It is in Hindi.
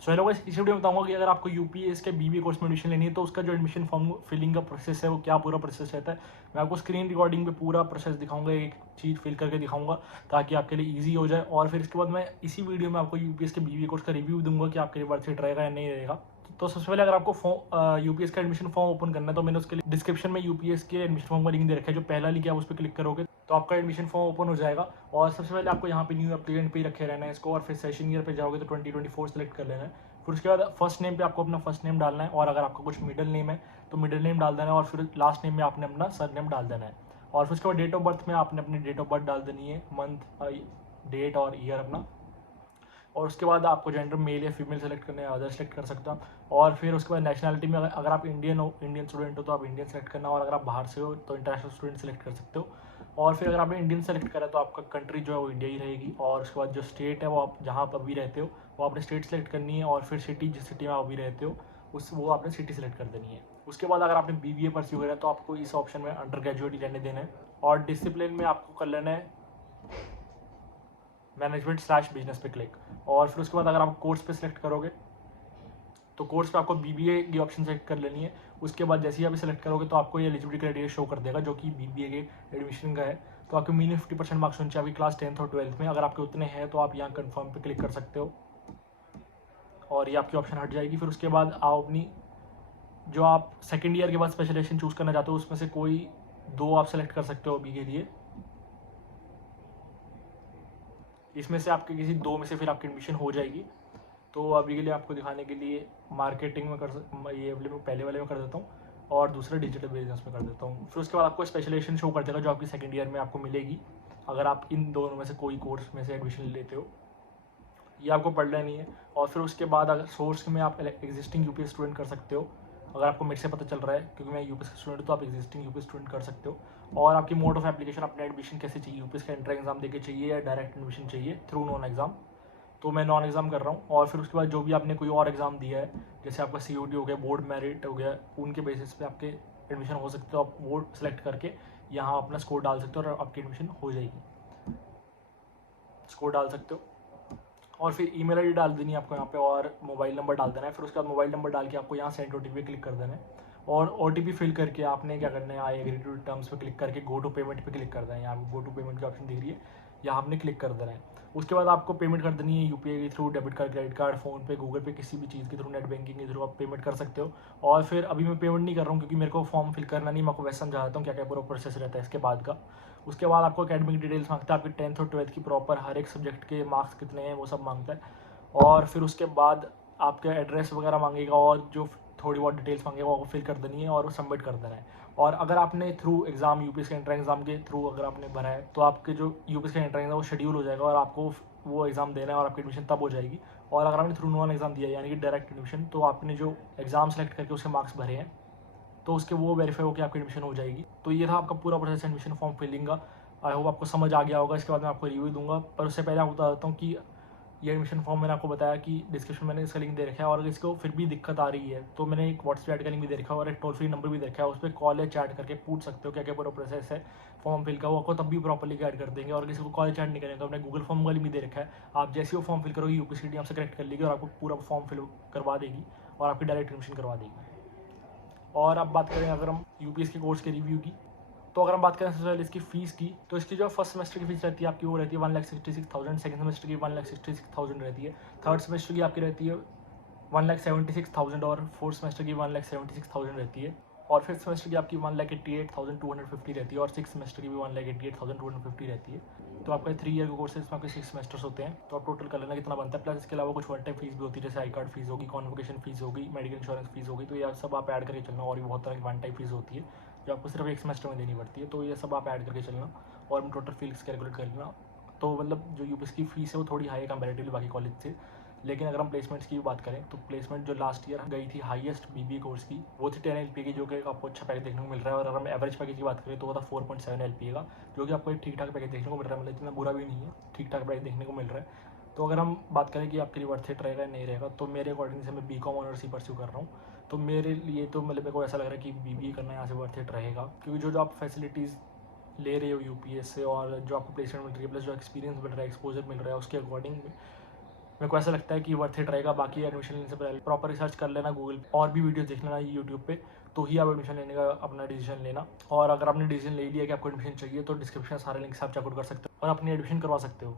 सो हेलो गाइस, इस वीडियो में बताऊंगा कि अगर आपको यूपीएस के बीबीए कोर्स में एडमिशन लेनी है तो उसका जो एडमिशन फॉर्म फिलिंग का प्रोसेस है वो क्या पूरा प्रोसेस रहता है। मैं आपको स्क्रीन रिकॉर्डिंग पे पूरा प्रोसेस दिखाऊंगा, एक चीज़ फिल करके दिखाऊंगा ताकि आपके लिए इजी हो जाए। और फिर इसके बाद मैं इसी वीडियो में आपको यूपीएस के बीबीए कोर्स का रिव्यू दूंगा कि आपके लिए वर्थ इट रहेगा या नहीं रहेगा। तो सबसे पहले अगर आपको यूपीएस का एडमिशन फॉर्म ओपन करना है तो मैंने उसके लिए डिस्क्रिप्शन में यूपीएस के एडमिशन फॉर्म का लिंक दे रखा है। जो पहला लिंक है आप उस पर क्लिक करोगे तो आपका एडमिशन फॉर्म ओपन हो जाएगा। और सबसे पहले आपको यहाँ पे न्यू एप्लीकेंट पे ही रखे रहना है इसको, और फिर सेशन ईयर पे जाओगे तो 2024 सेलेक्ट कर लेना है। फिर उसके बाद फर्स्ट नेम पे आपको अपना फर्स्ट नेम डालना है, और अगर आपका कुछ मिडिल नेम है तो मिडिल नेम डाल देना है, और फिर लास्ट नेम में आपने अपना सर नेम डाल देना है। और फिर उसके बाद डेट ऑफ बर्थ में आपने अपनी डेट ऑफ बर्थ डाल देनी है, मंथ, डेट और ईयर अपना। और उसके बाद आपको जेंडर मेल या फीमेल सेलेक्ट करना है, अदर सेलेक्ट कर सकते हो आप। और फिर उसके बाद नेशनलिटी में अगर आप इंडियन स्टूडेंट हो तो आप इंडियन सेलेक्ट करना, और अगर आप बाहर से हो तो इंटरनेशनल स्टूडेंट सेलेक्ट कर सकते हो। और फिर अगर आपने इंडियन सेलेक्ट करा तो आपका कंट्री जो है वो इंडिया ही रहेगी। और उसके बाद जो स्टेट है वो आप जहाँ आप अभी रहते हो वो आपने स्टेट सेलेक्ट करनी है, और फिर सिटी जिस सिटी में आप अभी रहते हो वो आपने सिटी सेलेक्ट कर देनी है। उसके बाद अगर आपने बीबीए परस्यू करा तो आपको इस ऑप्शन में अंडर ग्रेजुएट ही रहने देना है, और डिसिप्लिन में आपको कर लेना है मैनेजमेंट/बिजनेस पे क्लिक। और फिर उसके बाद अगर आप कोर्स पे सिलेक्ट करोगे तो कोर्स पे आपको बीबीए की ऑप्शन सेलेक्ट कर लेनी है। उसके बाद जैसे ही आप सिलेक्ट करोगे तो आपको ये एलिजिबिलिटी क्राइटेरिया शो कर देगा जो कि बीबीए के एडमिशन का है। तो आपके मिनिमम 50% मार्क्स होने चाहिए आपकी क्लास 10th और 12th में। अगर आपके उतने हैं तो आप यहाँ कन्फर्म पे क्लिक कर सकते हो और ये आपकी ऑप्शन हट जाएगी। फिर उसके बाद आप अपनी जो आप सेकेंड ईयर के बाद स्पेशलाइजेशन चूज़ करना चाहते हो उसमें से कोई 2 आप सेलेक्ट कर सकते हो अभी के लिए। इसमें से आपके किसी 2 में से फिर आपकी एडमिशन हो जाएगी। तो अभी के लिए आपको दिखाने के लिए मार्केटिंग में ये पहले वाले में कर देता हूँ, और दूसरा डिजिटल बिजनेस में कर देता हूँ। फिर उसके बाद आपको स्पेशलाइजेशन शो कर देगा जो आपकी सेकेंड ईयर में आपको मिलेगी अगर आप इन दोनों में से कोई कोर्स में से एडमिशन लेते हो। ये आपको पढ़ना नहीं है। और फिर उसके बाद अगर सोर्स में आप एग्जिस्टिंग यूपीएस स्टूडेंट कर सकते हो। अगर आपको मेरे से पता चल रहा है क्योंकि मैं यूपीएस स्टूडेंट हूँ तो आप एग्जिस्टिंग यूपीएस स्टूडेंट कर सकते हो। और आपकी मोड ऑफ एप्लीकेशन अपने एडमिशन कैसे चाहिए, यूपीएस का एंट्रेंस एग्जाम देके चाहिए या डायरेक्ट एडमिशन चाहिए थ्रू नॉन एग्जाम। तो मैं नॉन एग्ज़ाम कर रहा हूँ। और फिर उसके बाद जो भी आपने कोई और एग्ज़ाम दिया है जैसे आपका सीयूटी हो गया, बोर्ड मेरिट हो गया, उनके बेसिस पे आपके एडमिशन हो सकते हो। आप वो सेलेक्ट करके यहाँ अपना स्कोर डाल सकते हो और आपकी एडमिशन हो जाएगी। स्कोर डाल सकते हो और फिर ईमेल आईडी डाल देनी है आपको यहाँ पे, और मोबाइल नंबर डाल देना है। फिर उसके बाद मोबाइल नंबर डाल के आपको यहाँ सेंड ओटीपी क्लिक कर देना है, और ओटीपी फिल करके आपने क्या करना है, आई एग्री टू टर्म्स पे क्लिक करके गो टू पेमेंट पे क्लिक कर देना है। यहाँ पे गो टू पेमेंट की ऑप्शन दिख रही है, यहाँ आपने क्लिक कर देना है। उसके बाद आपको पेमेंट कर देनी है यूपीआई के through, debit card, credit card, phone पे, गूगल पे, किसी भी चीज़ के थ्रू, नेट बैंकिंग के थ्रू आप पेमेंट कर सकते हो। और फिर अभी मैं पेमेंट नहीं कर रहा हूँ क्योंकि मेरे को फॉर्म फिल करना नहीं, मैं आपको वैसे समझा देता हूँ क्या क्या पूरा प्रोसेस रहता है इसके बाद का। उसके बाद आपको अकेडमिक डिटेल्स मांगता है, आपकी 10th और 12th की प्रॉपर हर एक सब्जेक्ट के मार्क्स कितने हैं वो सब मांगता है। और फिर उसके बाद आपका एड्रेस वगैरह मांगेगा, और जो थोड़ी बहुत डिटेल्स मांगेगा वो फिल कर देनी है और सबमिट कर देना है। और अगर आपने थ्रू एग्ज़ाम यूपीएस के एंट्रेंस एग्ज़ाम के थ्रू अगर आपने भरा है तो आपके जो यूपीएस का एंट्रेंस है वो शेड्यूल हो जाएगा और आपको वो एग्ज़ाम देना है और आपकी एडमिशन तब हो जाएगी। और अगर आपने थ्रू नॉन एग्ज़ाम दिया यानी कि डायरेक्ट एडमिशन, तो आपने जो एग्ज़ाम सेलेक्ट करके उसके मार्क्स भरे हैं तो उसके वो वेरीफाई होकर आपकी एडमिशन हो जाएगी। तो ये था आपका पूरा प्रोसेस एडमिशन फॉर्म फिलिंग का। आई होप आपको समझ आ गया होगा। इसके बाद मैं आपको रिव्यू दूंगा, पर उससे पहले आपको बता देता हूँ कि ये एडमिशन फॉर्म मैंने आपको बताया कि डिस्क्रिप्शन मैंने इसका लिंक दे रखा है, और अगर इसको फिर भी दिक्कत आ रही है तो मैंने एक व्हाट्सएप चैट का लिंक भी दे रखा है और एक टोल फ्री नंबर भी दे रखा है। उस पर कॉल या चैट करके पूछ सकते हो क्या क्या पूरा प्रोसेस है फॉर्म फिल का, वो आपको तब भी प्रॉपर्ली गाइड कर देंगे। और किसी को कॉल चैट नहीं करेंगे तो अपने गूगल फॉर्म का लिंक भी दे रखा है, आप जैसे वो फॉर्म फिल करोगे यूपीएससी आपसे कनेक्ट कर लेगी और आपको पूरा फॉर्म फिल करवा देगी और आपकी डायरेक्ट एडमिशन करवा देगी। और अब बात करें अगर हम यूपीएस के कोर्स के रिव्यू की, तो अगर हम बात करें सबसे पहले इसकी फ़ीस की, तो इसकी जो फर्स्ट सेमेस्टर की फीस रहती है आपकी वो रहती है 1,66,000, सेकंड सेमेस्टर की 1,66,000 रहती है, थर्ड सेमेस्टर की आपकी रहती है 1,76,000, और फोर्थ सेमेस्टर की 1,76,000 रहती है, और फिफ्थ सेमेस्टर की आपकी 1,88,250 रहती है, और सिक्स सेमेस्टर की भी 1,88,250 रहती है। तो आपका 3 ईयर का कोर्स है, इसमें आपके 6 सेमेस्टर्स होते हैं। तो आप टोटल कर लेना कितना बनता है, प्लस इसके अलावा कुछ वन टाइम फीस भी होती है, जैसे आई कार्ड फीस होगी, कॉन्वोकेशन फीस होगी, मेडिकल इंश्योरेंस फीस होगी। तो ये सब आप ऐड करके चलना, और भी बहुत तरह की वन टाइम फीस होती है जो आपको सिर्फ एक सेमेस्टर में देनी पड़ती है। तो ये सब आप ऐड करके चलना और टोटल फीस कैलकुलेट कर लेना। तो मतलब जो यूपीएस की फीस है वो थोड़ी हाई है कंपेरेटिवली बाकी कॉलेज से। लेकिन अगर हम प्लेसमेंट्स की बात करें तो प्लेसमेंट जो लास्ट ईयर गई थी हाईएस्ट बीबीए कोर्स की वो थी 10 LPA की, जो कि आपको अच्छा पैकेज देखने को मिल रहा है। और अगर हम एवरेज पैकेज की बात करें तो वो था 4.7 LPA का, जो कि आपको एक ठीक ठाक पैकेज देखने को मिल रहा है, मतलब इतना बुरा भी नहीं है, ठीक ठाक पैकेज देखने को मिल रहा है। तो अगर हम बात करें कि आपके लिए वर्थ इट रहेगा नहीं रहेगा, तो मेरे अकॉर्डिंग से मैं बीकॉम ऑनर्स ही परस्यू कर रहा हूँ। तो मेरे लिए तो मतलब मेरे को ऐसा लग रहा है कि बीबीए करना यहाँ से वर्थ इट रहेगा, क्योंकि जो आप फैसिलिटीज़ ले रहे हो यूपीएस से और जो आपको प्लेसमेंट मिल रही है प्लस जो एक्सपीरियंस मिल रहा है, एक्सपोजर मिल रहा है, उसके अकॉर्डिंग मेरे को ऐसा लगता है कि वर्थ इट रहेगा। बाकी एडमिशन लेने से पहले प्रॉपर रिसर्च कर लेना गूगल पे, और भी वीडियोस देख लेना यूट्यूब पे, तो ही आप एडमिशन लेने का अपना डिसीजन लेना। और अगर आपने डिसीजन ले लिया कि आपको एडमिशन चाहिए तो डिस्क्रिप्शन में सारे लिंक्स आप चेकआउट कर सकते हो और अपनी एडमिशन करवा सकते हो।